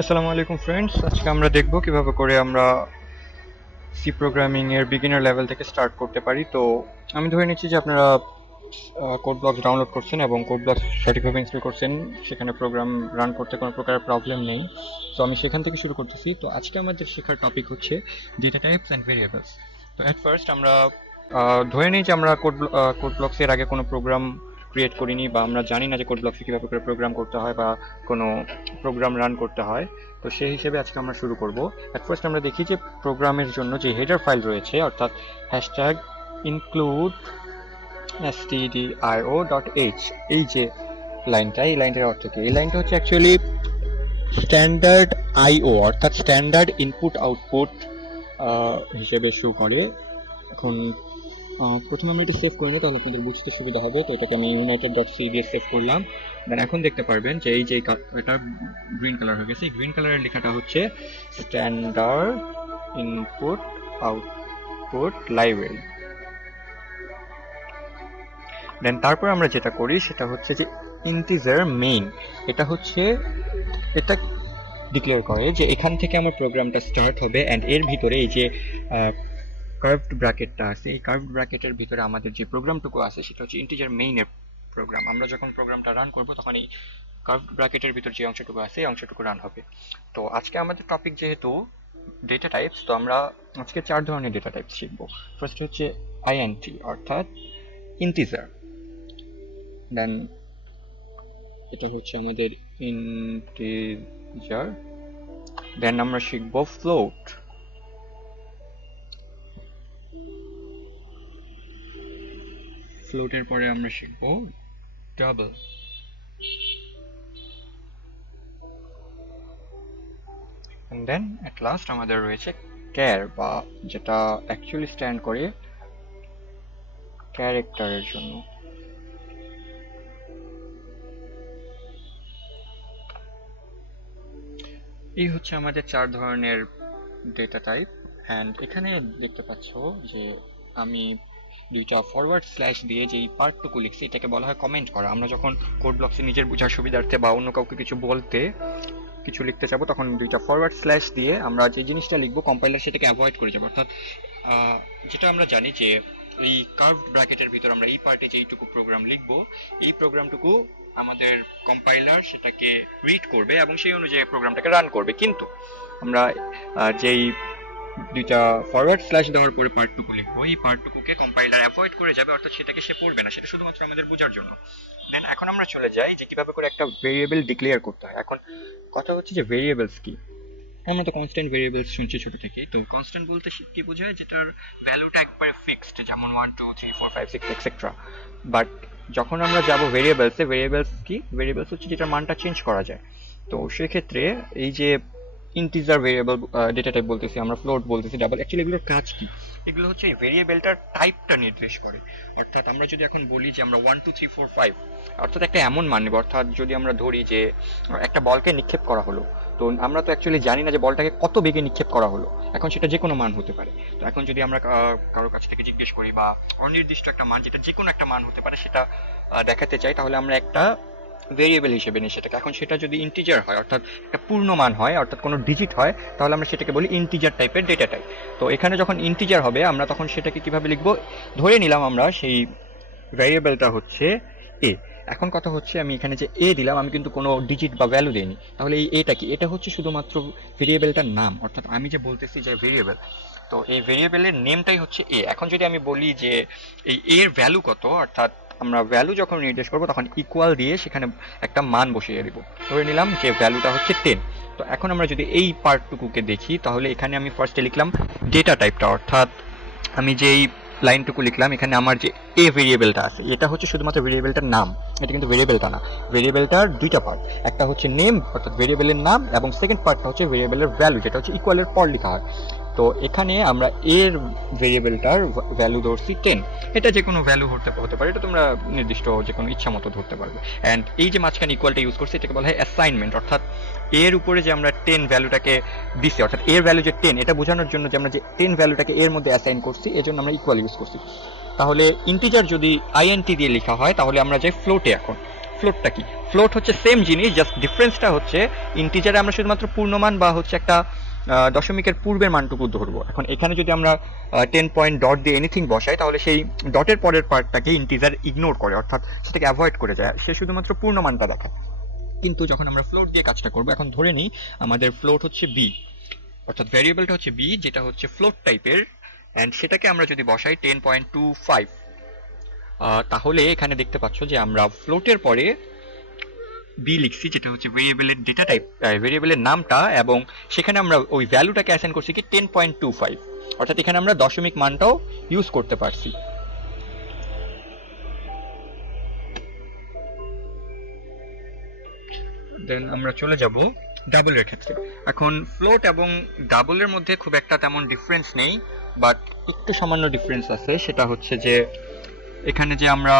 আসসালামু আলাইকুম ফ্রেন্ডস, আজকে আমরা দেখব কিভাবে করে আমরা সি প্রোগ্রামিং এর বিগিনার লেভেল থেকে স্টার্ট করতে পারি। তো আমি ধরে নিচ্ছি যে আপনারা কোড ব্লকস ডাউনলোড করছেন এবং কোড ব্লকস সঠিকভাবে ইনস্টল করছেন, সেখানে প্রোগ্রাম রান করতে কোনো প্রকার প্রবলেম নেই। তো আমি সেখান থেকে শুরু করতেছি। তো আজকে আমাদের শেখার টপিক হচ্ছে ডেটা টাইপস অ্যান্ড ভেরিয়েবলস। তো অ্যাট ফার্স্ট আমরা ধরে নিই যে আমরা কোড ব্লকস এর আগে কোনো প্রোগ্রাম ক্রিয়েট করিনি, বা আমরা জানি না যে কোড ব্লকসে কীভাবে করে প্রোগ্রাম করতে হয় বা কোনো প্রোগ্রাম রান করতে হয়। তো সেই হিসেবে আজকে আমরা শুরু করব। অ্যাট ফার্স্ট আমরা দেখি যে প্রোগ্রামের জন্য যে হেডার ফাইল রয়েছে, অর্থাৎ হ্যাশট্যাগ ইনক্লুড stdio.h, এই যে লাইনটা, এই লাইনটার অর্থ কি? এই লাইনটা হচ্ছে অ্যাকচুয়ালি স্ট্যান্ডার্ড আইও, অর্থাৎ স্ট্যান্ডার্ড ইনপুট আউটপুট হিসেবে শো করে। এখন প্রথমে আমি এটা সেভ করে নিই, তাহলে আপনাদের বুঝতে সুবিধা হবে। তো এটাকে আমি united.c দিয়ে সেভ করলাম। দেন এখন দেখতে পারবেন যে এই যে এটা গ্রিন কালার হয়ে গেছে। এই গ্রিন কালারের লেখাটা হচ্ছে স্ট্যান্ডার্ড ইনপুট আউটপুট লাইব্রেরি। দেন তারপর আমরা যেটা করি সেটা হচ্ছে যে ইন্টিজার মেইন, এটা ডিক্লেয়ার করে যে এখান থেকে আমার প্রোগ্রামটা স্টার্ট হবে, অ্যান্ড এর ভিতরে এই যে কার্ভড ব্র্যাকেটটা আছে, এই কার্ভড ব্র্যাকেটের ভিতরে আমাদের যে প্রোগ্রামটুকু আছে সেটা হচ্ছে ইন্টিজার মেইনের প্রোগ্রাম। আমরা যখন প্রোগ্রামটা রান করব তখন এই কার্ভড ব্র্যাকেটের ভিতর যে অংশটুকু আছে এই অংশটুকু রান হবে। তো আজকে আমাদের টপিক যেহেতু ডেটা টাইপস, তো আমরা আজকে 4 ধরনের ডেটা টাইপস শিখবো। ফার্স্ট হচ্ছে আইএনটি, অর্থাৎ ইন্টিজার। দেন এটা হচ্ছে আমাদের ইন্টিজার। দেন আমরা শিখব ফ্লোট। ফ্লোটের পরে আমরা শিখব double. And then at last আমাদের রয়েছে ক্যার, বা যেটা অ্যাকচুয়ালি স্ট্যান্ড করে ক্যারেক্টারের জন্য। এই হচ্ছে আমাদের 4 ধরনের ডেটা টাইপ। অ্যান্ড এখানে দেখতে পাচ্ছ যে আমি দুইটা ফরওয়ার্ড স্ল্যাশ দিয়ে যেই পার্টটুকু লিখছি এটাকে বলা হয় কমেন্ট করা। আমরা যখন কোড ব্লকসে নিজের বোঝার সুবিধার্থে বা অন্য কাউকে কিছু লিখতে যাবো, তখন দুইটা ফরওয়ার্ড স্ল্যাশ দিয়ে আমরা যে জিনিসটা লিখবো কম্পাইলার সেটাকে অ্যাভয়েড করে যাবো। অর্থাৎ যেটা আমরা জানি যে এই কার্ভড ব্র্যাকেটের ভিতর আমরা এই পার্টে যেইটুকু প্রোগ্রাম লিখবো, এই প্রোগ্রামটুকু আমাদের কম্পাইলার সেটাকে রিড করবে এবং সেই অনুযায়ী প্রোগ্রামটাকে রান করবে। কিন্তু আমরা যেই দুইটা ফরওয়ার্ড স্ল্যাশ দেওয়ার পরে পার্টটুকু লিখবো, এই পার্টটুকুকে কম্পাইলার অ্যাভয়েড করে যাবে, অর্থাৎ সেটাকে সে পড়বে না, সেটা শুধুমাত্র আমাদের বোঝার জন্য। দেন এখন আমরা চলে যাই যে কিভাবে করে একটা ভেরিয়েবল ডিক্লেয়ার করতে হয়। এখন কথা হচ্ছে যে ভেরিয়েবলস কি। আমরা তো কনস্ট্যান্ট ভেরিয়েবলস শুনছি ছোট থেকেই। তো কনস্ট্যান্ট বলতে কি বোঝায়? যেটার ভ্যালুটা একবারে ফিক্সড, যেমন 1 2 3 4 5 6 এক্সেট্রা। বাট যখন আমরা যাব ভেরিয়েবলসে, ভেরিয়েবলস কি? ভেরিয়েবলস হচ্ছে যেটার মানটা চেঞ্জ করা যায়। তো সেক্ষেত্রে এই যে ইন্টিজার ভেরিয়েবল ডেটা টাইপ বলতেছি, আমরা ফ্লোট বলতেছি, ডাবল, অ্যাকচুয়ালি এগুলোর কাজ কি? এগুলো হচ্ছে এই ভেরিয়েবলটার টাইপটা নির্দেশ করে। অর্থাৎ আমরা যদি এখন বলি যে আমরা 1 2 3 4 5, অর্থাৎ একটা এমন মান নেব। অর্থাৎ যদি আমরা ধরি যে একটা বলকে নিক্ষেপ করা হলো, তো আমরা তো অ্যাকচুয়ালি জানি না যে বলটাকে কত বেগে নিক্ষেপ করা হলো। এখন সেটা যে কোনো মান হতে পারে। তো এখন যদি আমরা কারোর কাছ থেকে জিজ্ঞেস করি বা অনির্দিষ্ট একটা মান, যেটা যে কোনো একটা মান হতে পারে, সেটা দেখাতে চাই, তাহলে আমরা একটা ভেরিয়েবল হিসেবে নিই সেটাকে। এখন সেটা যদি ইন্টিজার হয়, অর্থাৎ একটা পূর্ণ মান হয়, অর্থাৎ কোনো ডিজিট হয়, তাহলে আমরা সেটাকে বলি ইন্টিজার টাইপের ডেটা টাইপ। তো এখানে যখন ইন্টিজার হবে, আমরা তখন সেটাকে কিভাবে লিখবো? ধরে নিলাম আমরা সেই ভ্যারিয়েবলটা হচ্ছে এ। এখন কথা হচ্ছে আমি এখানে যে এ দিলাম, আমি কিন্তু কোনো ডিজিট বা ভ্যালু দেইনি। তাহলে এই এটা কি? এটা হচ্ছে শুধুমাত্র ভেরিয়েবলটার নাম। অর্থাৎ আমি যে বলতেছি যে ভেরিয়েবল, তো এই ভেরিয়েবলের নেমটাই হচ্ছে এ। এখন যদি আমি বলি যে এই এর ভ্যালু কত, অর্থাৎ আমরা ভ্যালু যখন নির্দেশ করবো তখন ইকুয়াল দিয়ে সেখানে একটা মান বসিয়ে দিব। ধরে নিলাম যে ভ্যালুটা হচ্ছে 10। তো এখন আমরা যদি এই পার্টটুকুকে দেখি, তাহলে এখানে আমি ফার্স্টে লিখলাম ডেটা টাইপটা, অর্থাৎ আমি যেই লাইনটুকু লিখলাম এখানে আমার যে এ ভেরিয়েবলটা আছে, এটা হচ্ছে শুধুমাত্র ভেরিয়েবলটার নাম, এটা কিন্তু ভেরিয়েবলটা না। ভেরিয়েবলটার দুইটা পার্ট, একটা হচ্ছে নেম অর্থাৎ ভেরিয়েবলের নাম, এবং সেকেন্ড পার্টটা হচ্ছে ভেরিয়েবলের ভ্যালু, যেটা হচ্ছে ইকুয়ালের পর লেখা হয়। তো এখানে আমরা এর ভেরিয়েবলটার ভ্যালু ধরছি 10। এটা যে কোনো ভ্যালু হতে পারে, এটা তোমরা নির্দিষ্ট যে কোনো ইচ্ছা মতো ধরতে পারবে। অ্যান্ড এই যে মাঝখানে ইকুয়ালটা ইউজ করছি, এটাকে বলা হয় অ্যাসাইনমেন্ট। অর্থাৎ এর উপরে যে আমরা 10 ভ্যালুটাকে দিচ্ছি, অর্থাৎ এর ভ্যালু যে 10, এটা বোঝানোর জন্য যে আমরা যে 10 ভ্যালুটাকে এর মধ্যে অ্যাসাইন করছি, এজন্য আমরা ইকুয়াল ইউজ করছি। তাহলে ইন্টিজার যদি আইএনটি দিয়ে লেখা হয়, তাহলে আমরা যাই ফ্লোটে। এখন ফ্লোটটা কি? ফ্লোট হচ্ছে সেম জিনিস, জাস্ট ডিফারেন্সটা হচ্ছে ইন্টিজারে আমরা শুধুমাত্র পূর্ণমান বা হচ্ছে একটা দশমিকের পূর্বের মানটুকু ধরবো। এখন এখানে যদি আমরা 10 পয়েন্ট ডট দিয়ে এনিথিং বসাই, তাহলে সেই ডটের পরের পার্টটাকে ইন্টিজার ইগনোর করে, অর্থাৎ সেটাকে অ্যাভয়েড করে যায়, সে শুধুমাত্র পূর্ণমানটা দেখায়। কিন্তু যখন আমরা ফ্লোট দিয়ে কাজটা করবো, এখন ধরে নিই আমাদের ফ্লোট হচ্ছে বি, অর্থাৎ ভ্যারিয়েবলটা হচ্ছে বি, যেটা হচ্ছে ফ্লোট টাইপের, অ্যান্ড সেটাকে আমরা যদি বসাই 10.25, তাহলে এখানে দেখতে পাচ্ছ যে আমরা ফ্লোটের পরে বি লিখছি, যেটা হচ্ছে ভেরিয়েবলের ডেটা টাইপ, ভেরিয়েবলের নামটা, এবং সেখানে আমরা ওই ভ্যালুটাকে অ্যাসাইন করছি কি 10.25, অর্থাৎ এখানে আমরা দশমিক মানটাও ইউজ করতে পারছি। দেন আমরা চলে যাব ডাবলের ক্ষেত্রে। এখন ফ্লোট এবং ডাবলের মধ্যে খুব একটা তেমন ডিফারেন্স নেই, বাট একটু সামান্য ডিফারেন্স আছে। সেটা হচ্ছে যে এখানে যে আমরা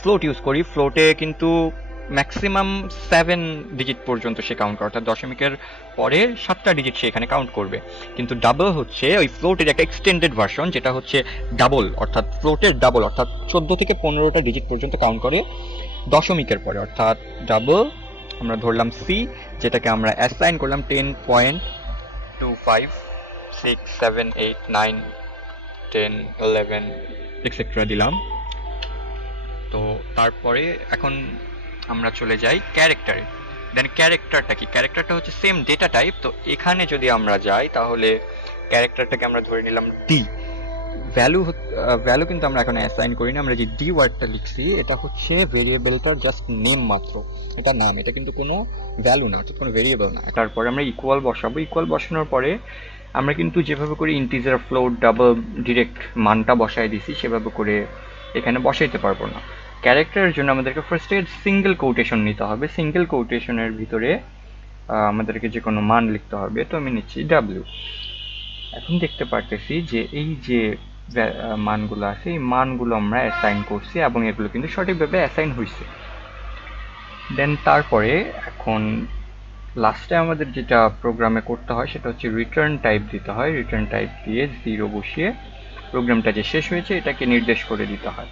ফ্লোট ইউজ করি, ফ্লোটে কিন্তু ম্যাক্সিমাম 7 ডিজিট পর্যন্ত সে কাউন্ট করে, অর্থাৎ দশমিকের পরে 7টা ডিজিট সে এখানে কাউন্ট করবে। কিন্তু ডাবল হচ্ছে ওই ফ্লোটের একটা এক্সটেন্ডেড ভার্সন, যেটা হচ্ছে ডাবল, অর্থাৎ ফ্লোটের ডাবল, অর্থাৎ 14 থেকে 15টা ডিজিট পর্যন্ত কাউন্ট করে দশমিকের পরে, অর্থাৎ ডাবল আমরা ধরলাম সি, যেটাকে আমরা অ্যাসাইন করলাম 10.25, 6, 7, 8, 9, 10, 11 এক্সেট্রা দিলাম। তো তারপরে এখন আমরা চলে যাই ক্যারেক্টারে। দেন ক্যারেক্টারটা কি? ক্যারেক্টারটা হচ্ছে সেম ডেটা টাইপ। তো এখানে যদি আমরা যাই, তাহলে ক্যারেক্টারটাকে আমরা ধরে নিলাম ডি। ভ্যালু কিন্তু আমরা এখন অ্যাসাইন করি না, আমরা যে ডি ওয়ার্ডটা লিখছি এটা হচ্ছে ভেরিয়েবলটার জাস্ট নেম মাত্র, এটা নাম, এটা কিন্তু কোনো ভ্যালু না, অর্থাৎ কোনো ভেরিয়েবল না। তারপরে আমরা ইকুয়াল বসাবো। ইকুয়াল বসানোর পরে আমরা কিন্তু যেভাবে করে ইন্টিজার, ফ্লোট, ডাবল ডিরেক্ট মানটা বসাই দিছি, সেভাবে করে এখানে বসাইতে পারবো না। ক্যারেক্টারের জন্য আমাদেরকে ফার্স্টে সিঙ্গেল কোটেশন নিতে হবে। সিঙ্গেল কোটেশনের ভিতরে আমাদেরকে যে কোনো মান লিখতে হবে। তো আমি নিচ্ছি ডাব্লিউ। এখন দেখতে পারতেছি যে এই যে মানগুলো আছে, এই মানগুলো আমরা অ্যাসাইন করছি এবং এগুলো কিন্তু সঠিকভাবে অ্যাসাইন হয়েছে। দেন তারপরে এখন লাস্টে আমাদের যেটা প্রোগ্রামে করতে হয় সেটা হচ্ছে রিটার্ন টাইপ দিতে হয়। রিটার্ন টাইপ দিয়ে 0 বসিয়ে প্রোগ্রামটা যে শেষ হয়েছে এটাকে নির্দেশ করে দিতে হয়।